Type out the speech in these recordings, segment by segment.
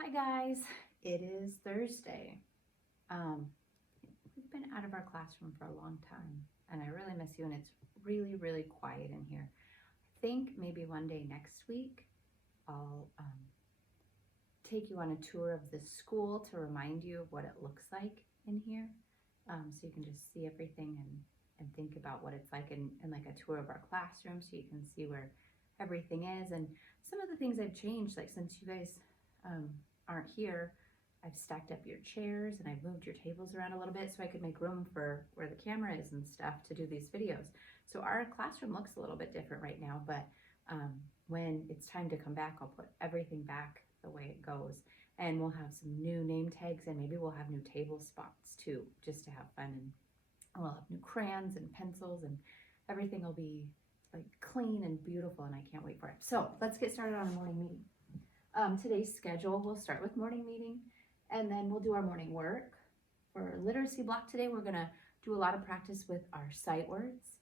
Hi guys, it is Thursday. We've been out of our classroom for a long time and I really miss you, and it's really quiet in here. I think maybe one day next week I'll take you on a tour of the school to remind you of what it looks like in here, so you can just see everything and think about what it's like, and like a tour of our classroom so you can see where everything is and some of the things I've changed, like since you guys aren't here. I've stacked up your chairs and I've moved your tables around a little bit so I could make room for where the camera is and stuff to do these videos. So our classroom looks a little bit different right now, but when it's time to come back, I'll put everything back the way it goes, and we'll have some new name tags, and maybe we'll have new table spots too, just to have fun, and we'll have new crayons and pencils, and everything will be like clean and beautiful, and I can't wait for it. So let's get started on our morning meeting. Today's schedule, we'll start with morning meeting, and then we'll do our morning work. For literacy block today, we're gonna do a lot of practice with our sight words.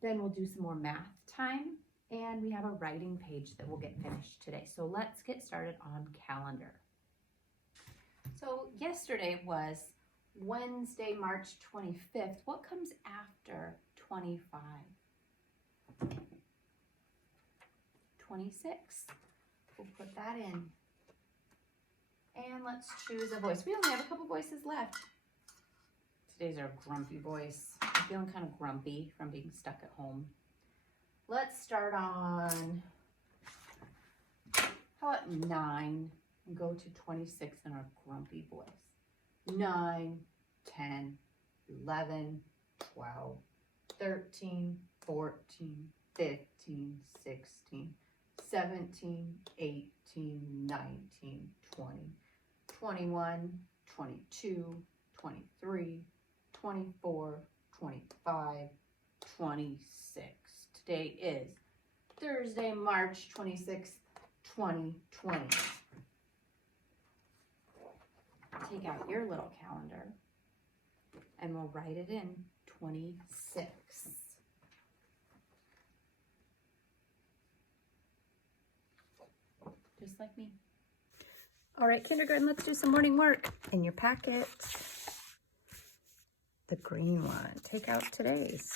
Then we'll do some more math time, and we have a writing page that will get finished today. So let's get started on calendar. So yesterday was Wednesday, March 25th. What comes after 25? 26. We'll put that in. And let's choose a voice. We only have a couple voices left. Today's our grumpy voice. I'm feeling kind of grumpy from being stuck at home. Let's start on, how about 9 and go to 26 in our grumpy voice. 9, 10, 11, 12, 13, 14, 15, 16, 17, 18, 19, 20, 21, 22, 23, 24, 25, 26. Today is Thursday, March 26th, 2020. Take out your little calendar and we'll write it in 26. Just like me. All right, kindergarten, let's do some morning work. In your packet, the green one. Take out today's.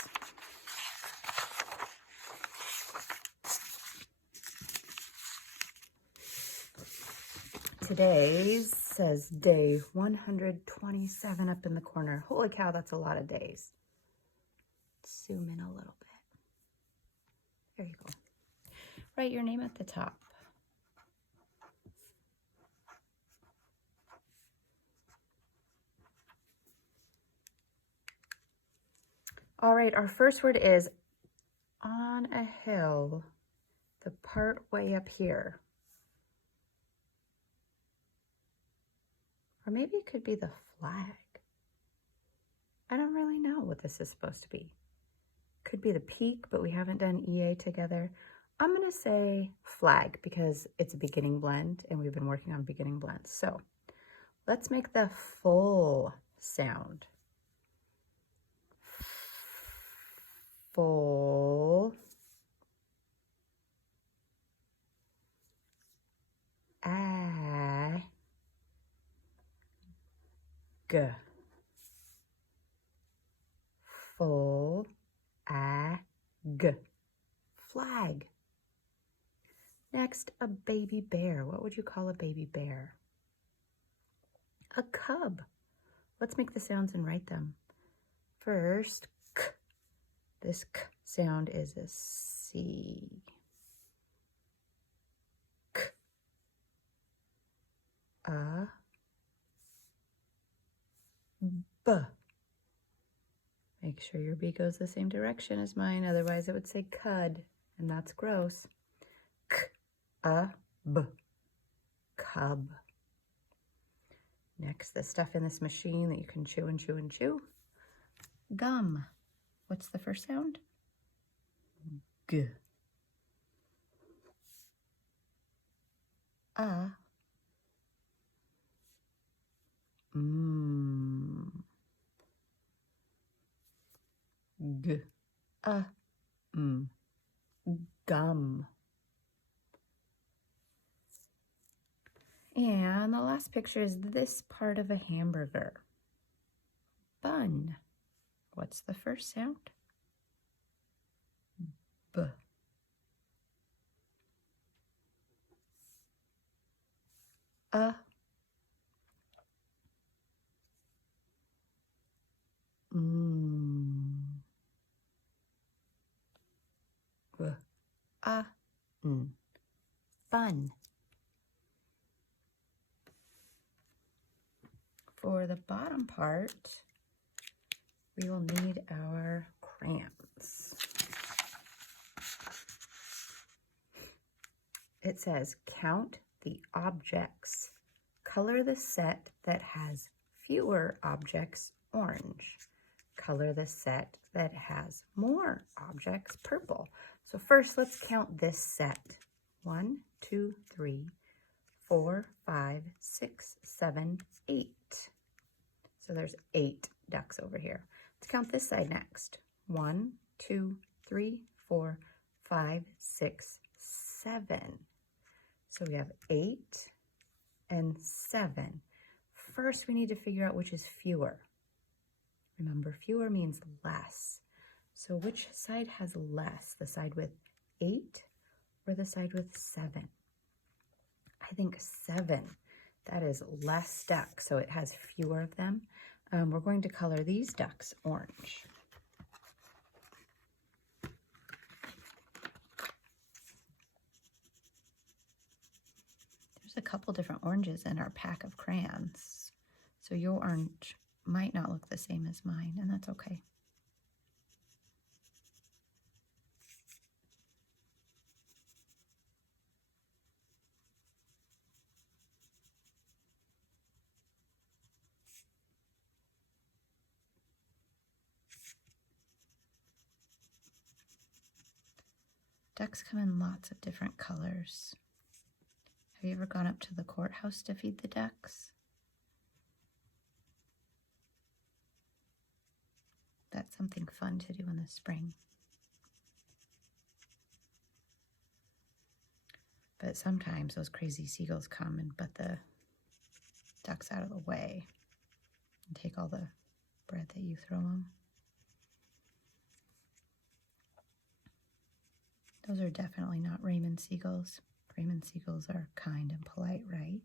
Today's says day 127 up in the corner. Holy cow, that's a lot of days. Zoom in a little bit. There you go. Write your name at the top. All right, our first word is on a hill, the part way up here. Or maybe it could be the flag. I don't really know what this is supposed to be. Could be the peak, but we haven't done EA together. I'm gonna say flag because it's a beginning blend and we've been working on beginning blends. So let's make the full sound. Full. G. Full. G. Flag. Next, a baby bear. What would you call a baby bear? A cub. Let's make the sounds and write them. First, K. This K sound is a C. K. A. B. Make sure your B goes the same direction as mine, otherwise it would say cud, and that's gross. K. A. B. Cub. Next, the stuff in this machine that you can chew and chew and chew. Gum. What's the first sound? G. A. G. A. Gum. And the last picture is this part of a hamburger. Bun. What's the first sound? B. A. B. A. N. Bun. For the bottom part, we will need our crayons. It says, count the objects. Color the set that has fewer objects orange. Color the set that has more objects purple. So first, let's count this set. 1, 2, 3, 4, 5, 6, 7, 8. So there's 8 ducks over here. Let's count this side next. 1, 2, 3, 4, 5, 6, 7. So we have 8 and 7. First, we need to figure out which is fewer. Remember, fewer means less. So which side has less? The side with 8 or the side with 7? I think 7. That is less ducks, so it has fewer of them. We're going to color these ducks orange. There's a couple different oranges in our pack of crayons, so your orange might not look the same as mine, and that's okay. Ducks come in lots of different colors. Have you ever gone up to the courthouse to feed the ducks? That's something fun to do in the spring. But sometimes those crazy seagulls come and butt the ducks out of the way and take all the bread that you throw them. Those are definitely not Raymond seagulls. Raymond seagulls are kind and polite, right?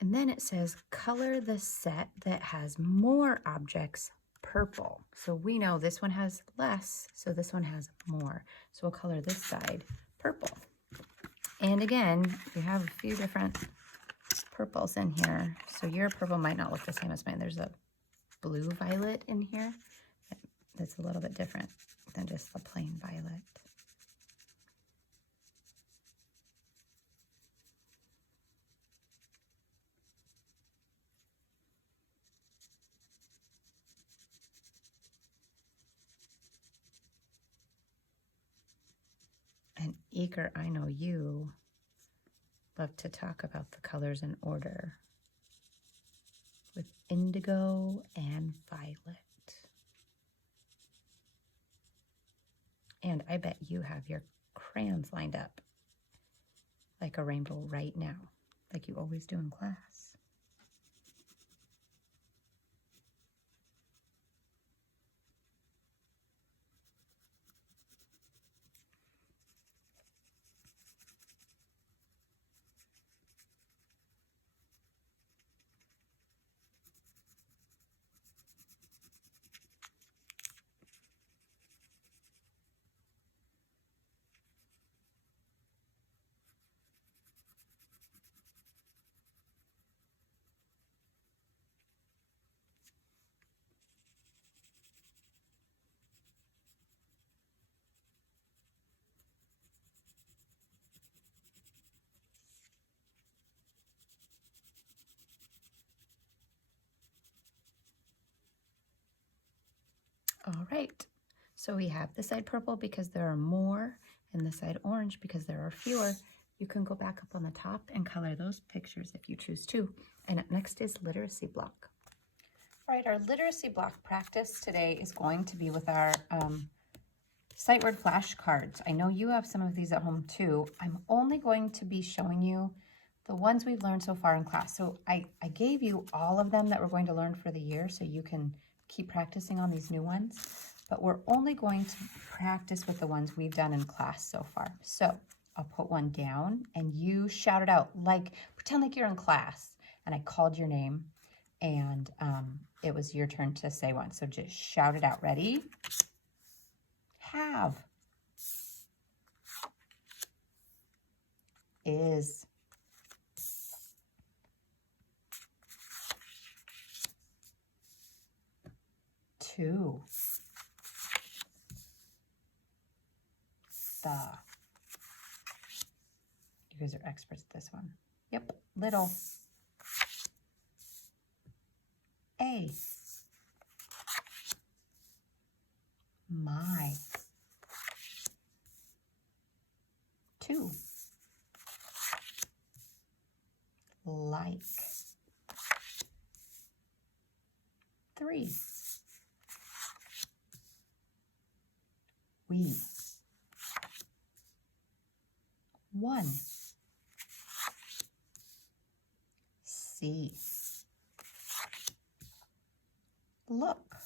And then it says, color the set that has more objects purple. So we know this one has less, so this one has more. So we'll color this side purple. And again, we have a few different purples in here. So your purple might not look the same as mine. There's a blue violet in here that's a little bit different than just the plain violet. And Eager, I know you love to talk about the colors in order with indigo and violet. And I bet you have your crayons lined up like a rainbow right now, like you always do in class. All right, so we have the side purple because there are more, and the side orange because there are fewer. You can go back up on the top and color those pictures if you choose to. And up next is literacy block. All right, our literacy block practice today is going to be with our sight word flashcards. I know you have some of these at home too. I'm only going to be showing you the ones we've learned so far in class. So I gave you all of them that we're going to learn for the year so you can keep practicing on these new ones, but we're only going to practice with the ones we've done in class so far. So I'll put one down and you shout it out, like pretend like you're in class and I called your name and it was your turn to say one. So just shout it out. Ready? Have. Is. To. The. You guys are experts at this one. Yep. Little. A. My. To. Like. 3. We. 1. See. Look.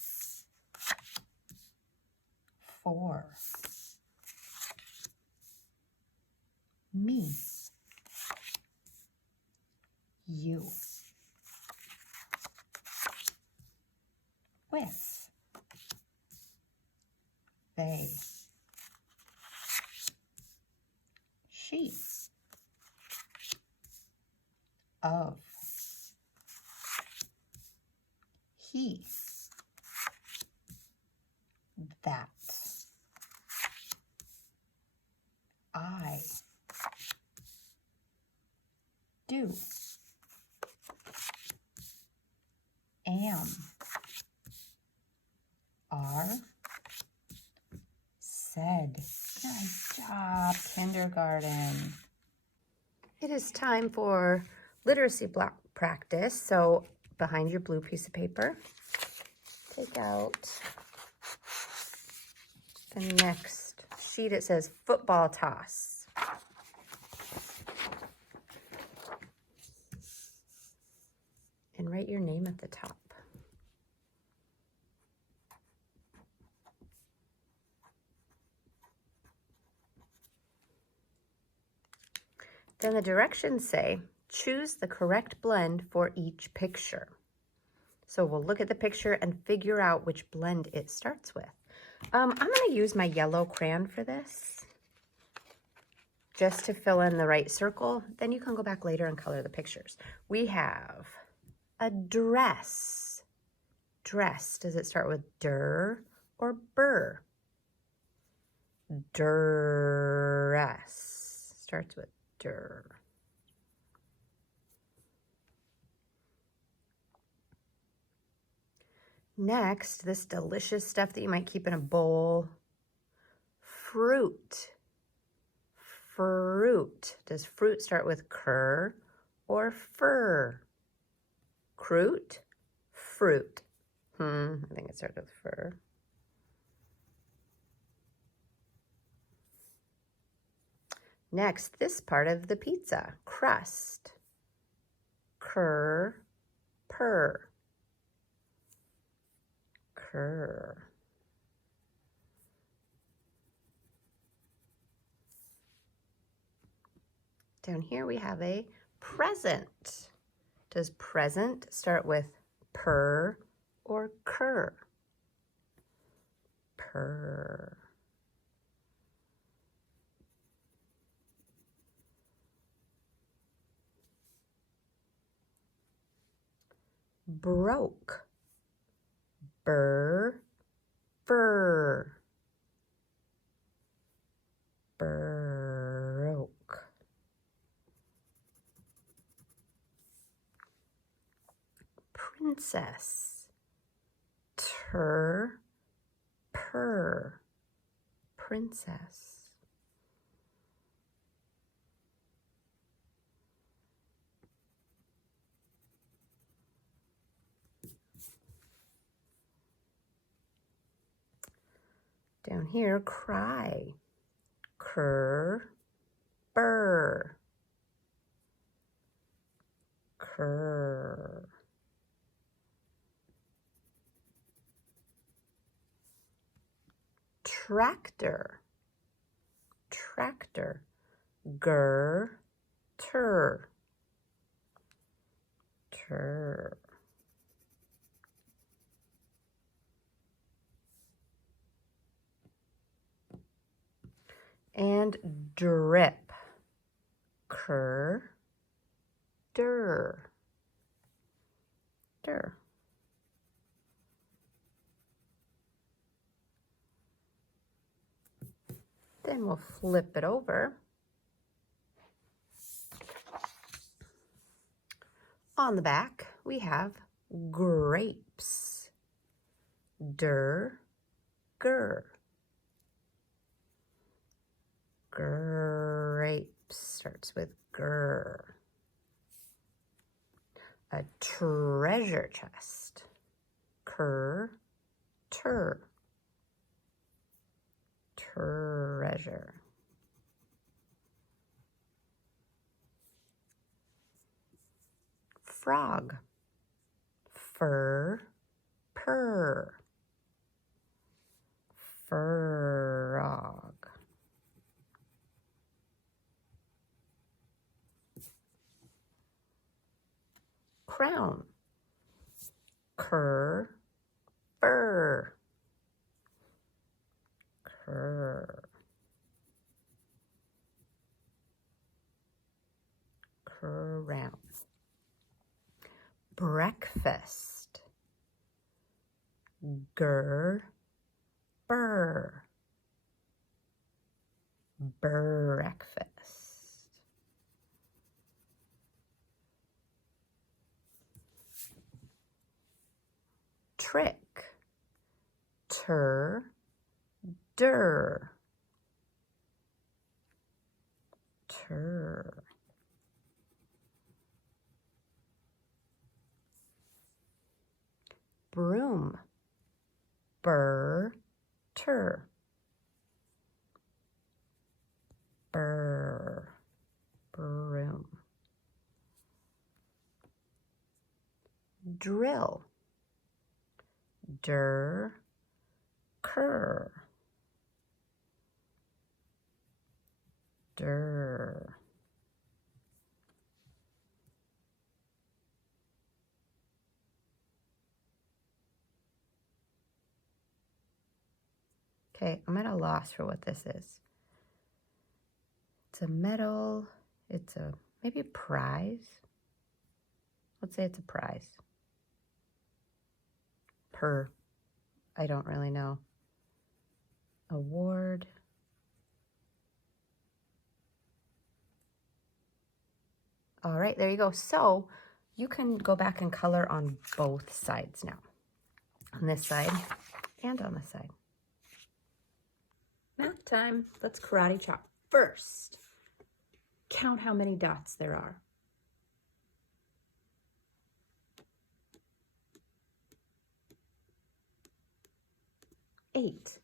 4. Me. You. With. They. She. Of. He. That. I. Do. Am. Are. Said. Nice job, kindergarten. It is time for literacy block practice. So behind your blue piece of paper, take out the next sheet. It says football toss. And write your name at the top. Then the directions say, choose the correct blend for each picture. So we'll look at the picture and figure out which blend it starts with. I'm going to use my yellow crayon for this, just to fill in the right circle. Then you can go back later and color the pictures. We have a dress. Dress, does it start with der or burr? Dress starts with der. Next, this delicious stuff that you might keep in a bowl. Fruit. Fruit. Does fruit start with cur or fur? Croot? Fruit. I think it starts with fur. Next, this part of the pizza. Crust. Cur, purr. Cur. Down here we have a present. Does present start with purr or cur? Purr. Broke. Burr, fur. Broke. Princess. Tur, princess. Down here, cry. Cur, burr. Cur. Tractor. Tractor. Gur, tur. Tur. And drip. Cur, dur. Dur. Then we'll flip it over. On the back, we have grapes. Dur, gur. Grapes starts with gur. A treasure chest. Cur, tur. Treasure. Frog. Fur, purr. Frog. Crown. Cur, burr. Cur. Crown. Breakfast. Gur, burr. Breakfast. Trick. Tur, dur. Tur. Broom. Burr, tur. Burr. Broom. Drill. Dur, cur. Dur. Okay, I'm at a loss for what this is. It's a medal. It's a, maybe a prize. Let's say it's a prize. Per, I don't really know. Award. All right, there you go. So you can go back and color on both sides now. On this side and on this side. Math time. Let's karate chop. First, count how many dots there are. 8.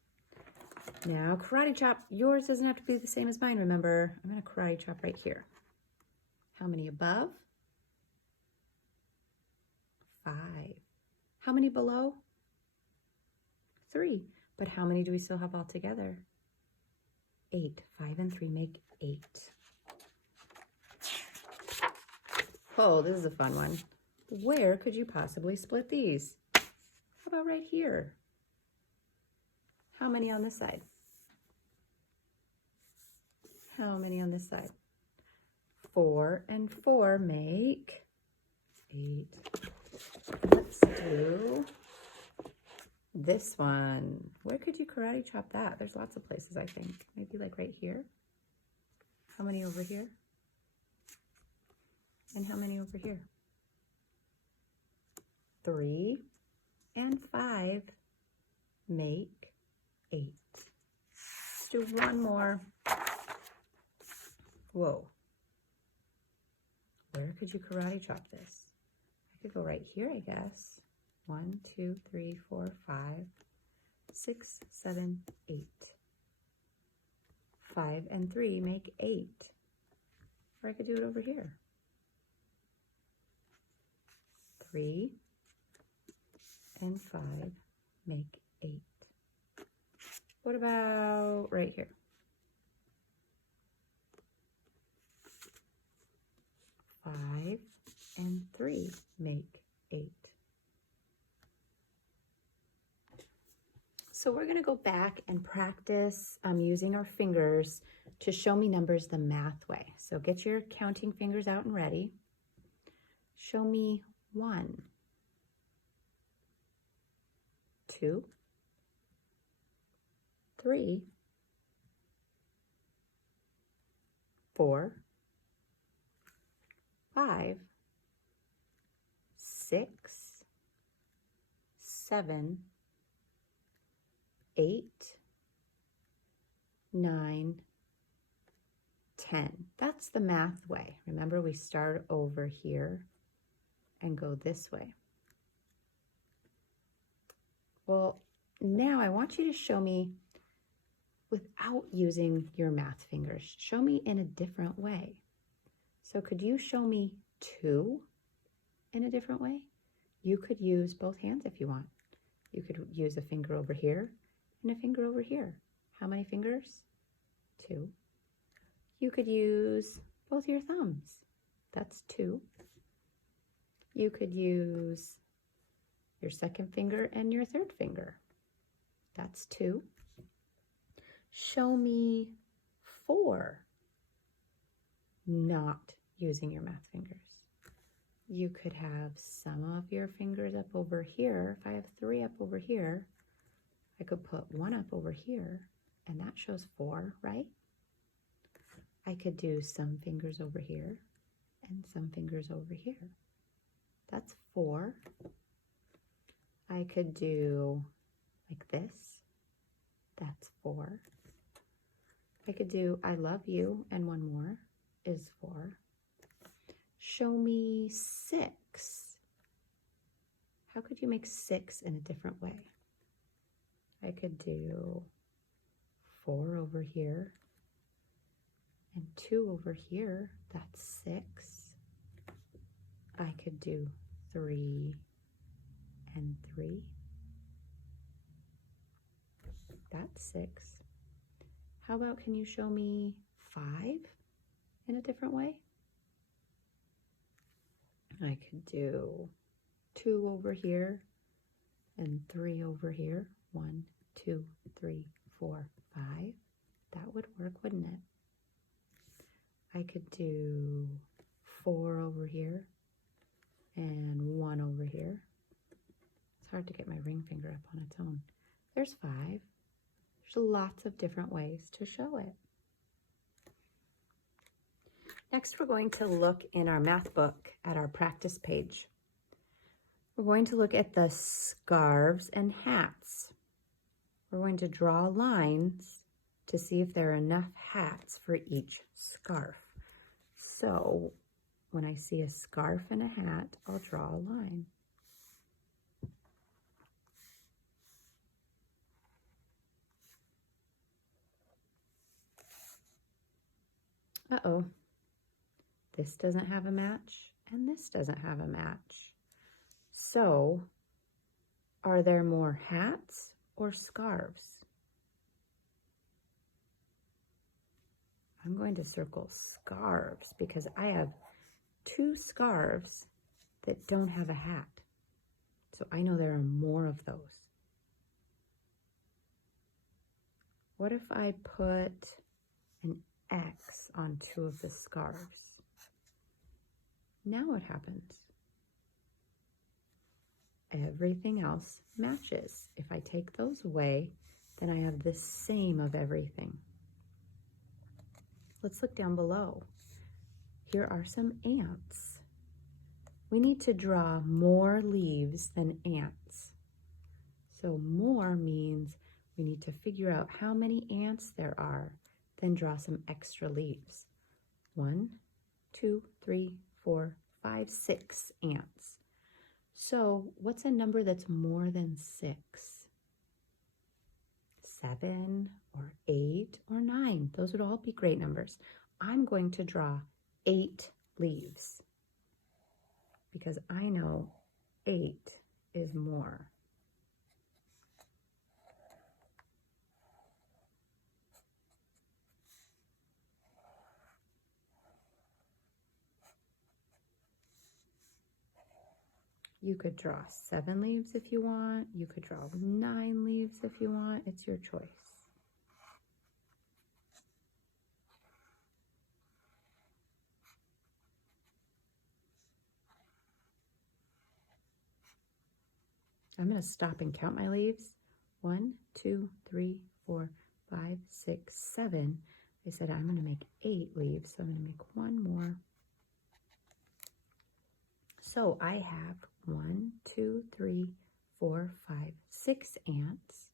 Now karate chop. Yours doesn't have to be the same as mine, remember. I'm going to karate chop right here. How many above? 5. How many below? 3. But how many do we still have all together? 8. 5 and 3 make 8. Oh, this is a fun one. Where could you possibly split these? How about right here? How many on this side? How many on this side? 4 and 4 make 8. Let's do this one. Where could you karate chop that? There's lots of places, I think. Maybe like right here. How many over here? And how many over here? 3 and 5 make 8. do one more. Whoa. Where could you karate chop this? I could go right here, I guess. 1, 2, 3, 4, 5, 6, 7, 8. 5 and 3 make 8. Or I could do it over here. 3 and 5 make 8. What about right here? 5 and 3 make 8. So we're going to go back and practice using our fingers to show me numbers the math way. So get your counting fingers out and ready. Show me 1, 2, 3, 4, 5, 6, 7, 8, 9, 10. That's the math way. Remember, we start over here and go this way. Well, now I want you to show me without using your math fingers. Show me in a different way. So could you show me 2 in a different way? You could use both hands if you want. You could use a finger over here and a finger over here. How many fingers? 2. You could use both your thumbs. That's 2. You could use your second finger and your third finger. That's 2. Show me 4 not using your math fingers. You could have some of your fingers up over here. If I have 3 up over here, I could put 1 up over here, and that shows 4, right? I could do some fingers over here and some fingers over here. That's 4. I could do like this. That's 4. I could do I love you, and 1 more is 4. Show me 6. How could you make 6 in a different way? I could do 4 over here and 2 over here. That's 6. I could do 3 and 3. That's 6. How about, can you show me 5 in a different way? I could do 2 over here and 3 over here. 1, 2, 3, 4, 5. That would work, wouldn't it? I could do 4 over here and 1 over here. It's hard to get my ring finger up on its own. There's 5. There's lots of different ways to show it. Next, we're going to look in our math book at our practice page. We're going to look at the scarves and hats. We're going to draw lines to see if there are enough hats for each scarf. So when I see a scarf and a hat, I'll draw a line. Uh-oh. This doesn't have a match, and this doesn't have a match. So, are there more hats or scarves? I'm going to circle scarves because I have 2 scarves that don't have a hat. So I know there are more of those. What if I put an X on 2 of the scarves? Now what happens? Everything else matches. If I take those away, then I have the same of everything. Let's look down below. Here are some ants. We need to draw more leaves than ants. So more means We need to figure out how many ants there are, then draw some extra leaves. 1, 2, 3, 4, 5, 6 ants. So what's a number that's more than 6? 7 or 8 or 9. Those would all be great numbers. I'm going to draw 8 leaves because I know 8 is more. You could draw 7 leaves if you want. You could draw 9 leaves if you want. It's your choice. I'm going to stop and count my leaves. 1, 2, 3, 4, 5, 6, 7. I said I'm going to make 8 leaves, so I'm going to make 1 more. So I have 1, 2, 3, 4, 5, 6 ants,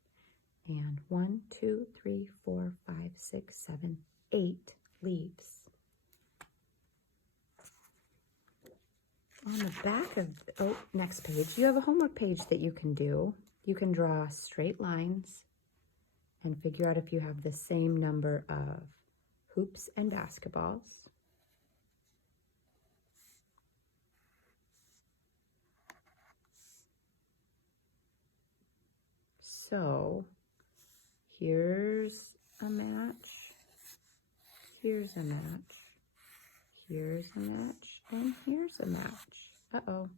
and 1, 2, 3, 4, 5, 6, 7, 8 leaves. On the back of, next page, you have a homework page that you can do. You can draw straight lines and figure out if you have the same number of hoops and basketballs. So here's a match, here's a match, here's a match, and here's a match. Uh-oh,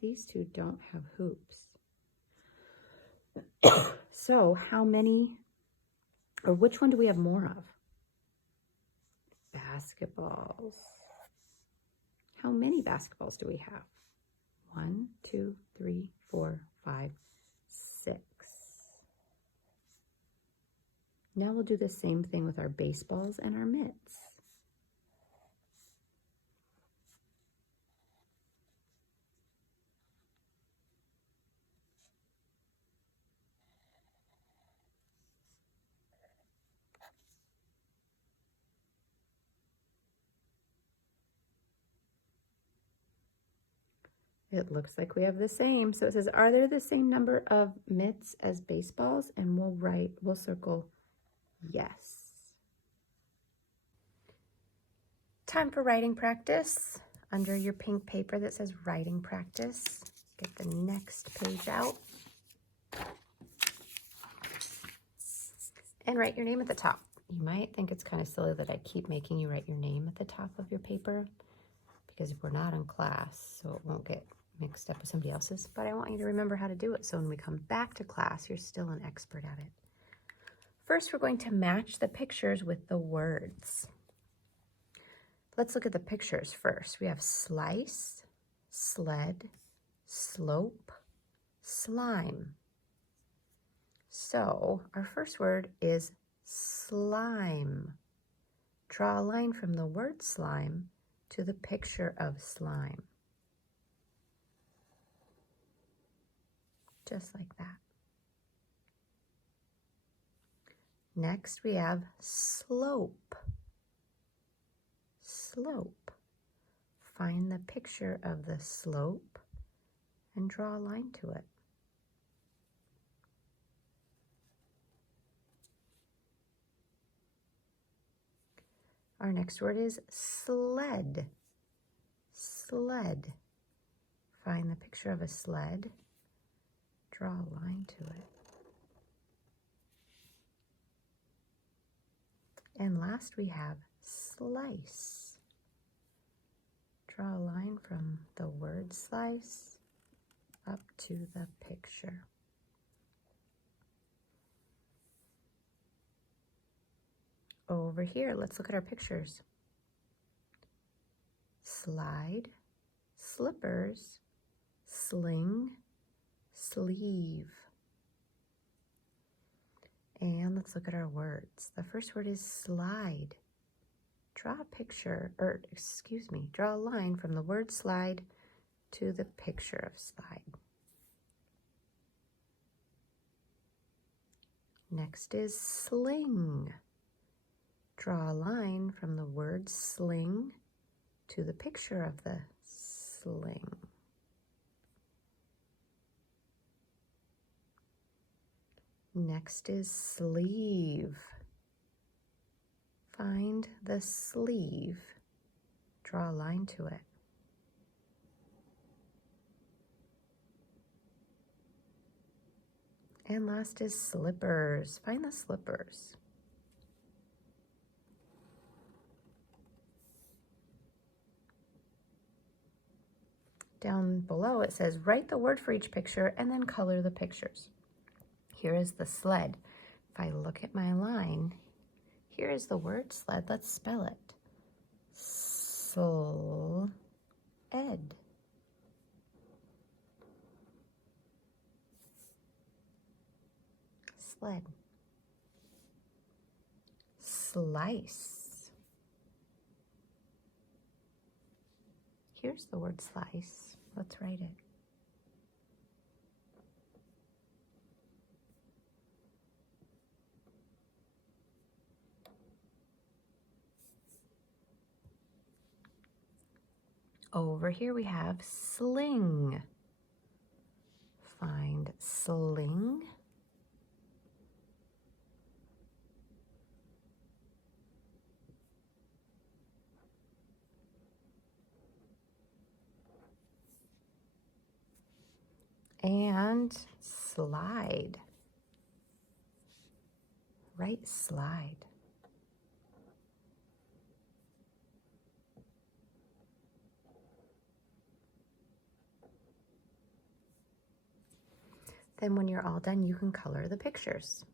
these two don't have hoops. So how many, or which one do we have more of? Basketballs. How many basketballs do we have? 1, 2, 3, 4, 5, 6. Now we'll do the same thing with our baseballs and our mitts. It looks like we have the same. So it says, are there the same number of mitts as baseballs? And we'll circle yes. Time for writing practice. Under your pink paper that says writing practice, get the next page out. And write your name at the top. You might think it's kind of silly that I keep making you write your name at the top of your paper, because we're not in class, so it won't get mixed up with somebody else's, but I want you to remember how to do it so when we come back to class, you're still an expert at it. First, we're going to match the pictures with the words. Let's look at the pictures first. We have slice, sled, slope, slime. So our first word is slime. Draw a line from the word slime to the picture of slime. Just like that. Next we have slope. Slope. Find the picture of the slope and draw a line to it. Our next word is sled. Sled. Find the picture of a sled. Draw a line to it. And last we have slice. Draw a line from the word slice up to the picture. Over here, let's look at our pictures. Slide, slippers, sling, sleeve. And let's look at our words. The first word is slide. Draw a picture, draw a line from the word slide to the picture of slide. Next is sling. Draw a line from the word sling to the picture of the sling. Next is sleeve. Find the sleeve. Draw a line to it. And last is slippers. Find the slippers. Down below it says write the word for each picture and then color the pictures. Here is the sled. If I look at my line, here is the word sled. Let's spell it. Sled. Sled. Slice. Here's the word slice. Let's write it. Over here we have sling. Find sling. And slide. Write slide. Then when you're all done, you can color the pictures.